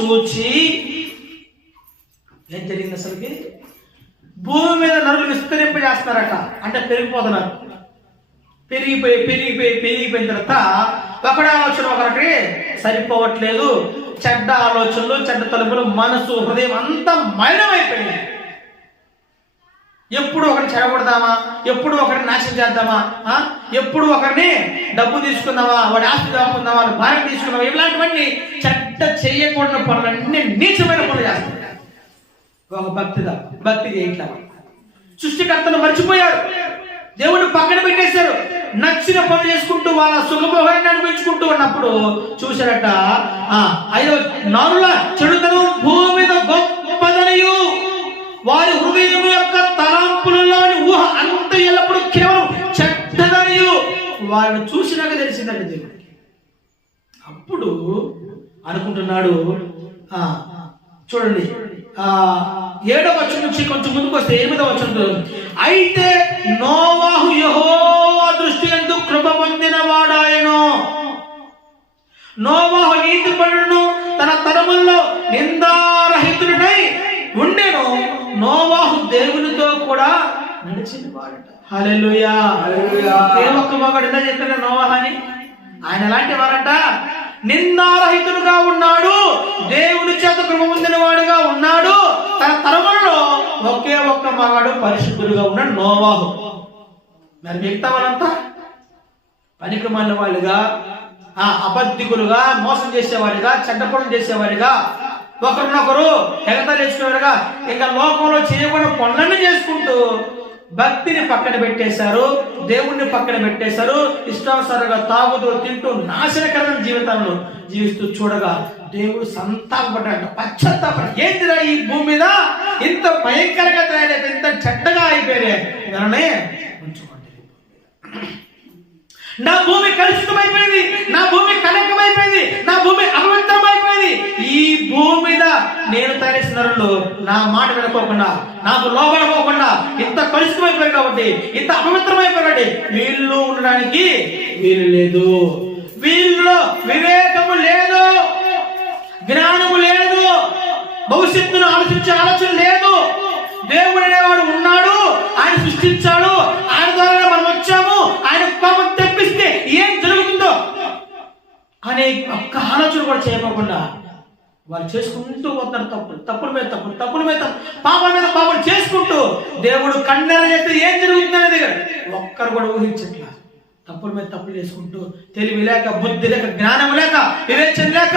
చూచి ఏం జరిగింది అసలుకి? భూమి మీద నరులు విస్తరింప చేస్తారట అంటే పెరిగిపోతున్నారు. పెరిగిపోయి పెరిగిపోయి పెరిగిపోయిన తర్వాత ఒకటి ఆలోచన ఒకరికి సరిపోవట్లేదు. చెడ్డ ఆలోచనలు చెడ్డ తలుపులు మనసు హృదయం అంతా మైనమైపోయినాయి. ఎప్పుడు ఒకరిని చెడగొడదామా ఎప్పుడు ఒకరిని నాశనం చేద్దామా? ఆ? ఎప్పుడు ఒకరిని డబ్బు తీసుకుందామా? వాడి ఆస్తి దాపుకుందామా? భార్య తీసుకుందామా? ఇలాంటివన్నీ చెడ్డ చేయకూడని పనులన్నీ నీచమైన పనులు చేస్తాం. ఒక భక్తిదా భక్తి చేయట్లా. సృష్టికర్తను మర్చిపోయారు. దేవుడు పక్కన పెట్టేశారు. నచ్చిన పనులు చేసుకుంటూ వాళ్ళ సుఖభోగాన్ని అనిపించుకుంటూ ఉన్నప్పుడు చూశారట ఆ అయ్యో చెడు వచ్చినాక తెలిసిందండి దేవుడికి. అప్పుడు అనుకుంటున్నాడు ఆ చూడండి ఆ ఏడవ వచనం నుంచి కొంచెం ముందుకు వస్తే ఎనిమిదవ వచనం అయితే నోవాహు యహో దృష్టి ఎందు కృప పొందిన వాడాయను. నోవాహు నీతి పనులను తన తరముల్లో నిందారహితుడై ఉండెను. నోవాహు దేవునితో కూడా నడిచిన వాడట. ఏ ఒక్క మగడు చెప్పారు నోవాహని ఆయన ఎలాంటి వారంట? నిందారహితుడుగా ఉన్నాడు. దేవుని చేత కృప పొందిన వాడుగా ఉన్నాడు. తన తరములలో ఒకే ఒక్క మగాడు పరిశుద్ధుడుగా ఉన్నాడు నోవాహు. మరి మిగతా వాళ్ళంతా? పనికి మాలిన వాళ్ళుగా ఆ అబద్ధికులుగా మోసం చేసేవాడిగా చెడ్డ పనులు చేసేవాడిగా ఒకరినొకరు ఎగతలేసుకునేవారుగా ఇక లోకంలో చేయకుండా పనులన్నీ చేసుకుంటూ భక్తిని పక్కన పెట్టేశారు దేవుణ్ణి పక్కన పెట్టేశారు ఇష్టానుసారంగా తాగుతూ తింటూ నాశనకరమైన జీవితాలను జీవిస్తూ చూడగా దేవుడు సంతాపడ్డాడు పశ్చాత్తాపడ ఏంటిరా ఈ భూమి మీద ఇంత భయంకరంగా తయారైపోయి ఇంత చెడ్డగా అయిపోయారే? ఇవన్నీ ఉంచుకోండి. నా భూమి కలుషితమైపోయింది నా భూమి కలకమైపోయింది నా భూమి అపవిత్రమైపోయింది ఈ భూమి మీద నేను తయారేసిన నా మాట వినుకోకుండా నాకు లోబడుకోకుండా ఇంత కాబట్టి ఇంత అపవిత్రమైపోయింది కాబట్టి వీళ్ళు ఉండడానికి వీలు లేదు. వీళ్ళలో వివేకము లేదు. జ్ఞానము లేదు. భవిష్యత్తును ఆలోచించే ఆలోచన లేదు. దేవుడు అనేవాడు ఉన్నాడు. ఆయన సృష్టించాడు. ఆయన ద్వారా మనం వచ్చాము. ఆయన పాపం తెప్పిస్తే ఏం జరుగుతుందో అనే ఒక్క ఆలోచన కూడా చేయకుండా వాళ్ళు చేసుకుంటూ పోతారు తప్పులు. తప్పుల మీద తప్పులు తప్పుల మీద తప్పులు పాపం మీద పాపలు చేసుకుంటూ దేవుడు కన్నెర చేస్తే ఏం జరుగుతుందనేది ఒక్కరు కూడా ఊహించట్లా. తప్పుల మీద తప్పులు చేసుకుంటూ తెలివి లేక బుద్ధి లేక జ్ఞానం లేక వివేచన లేక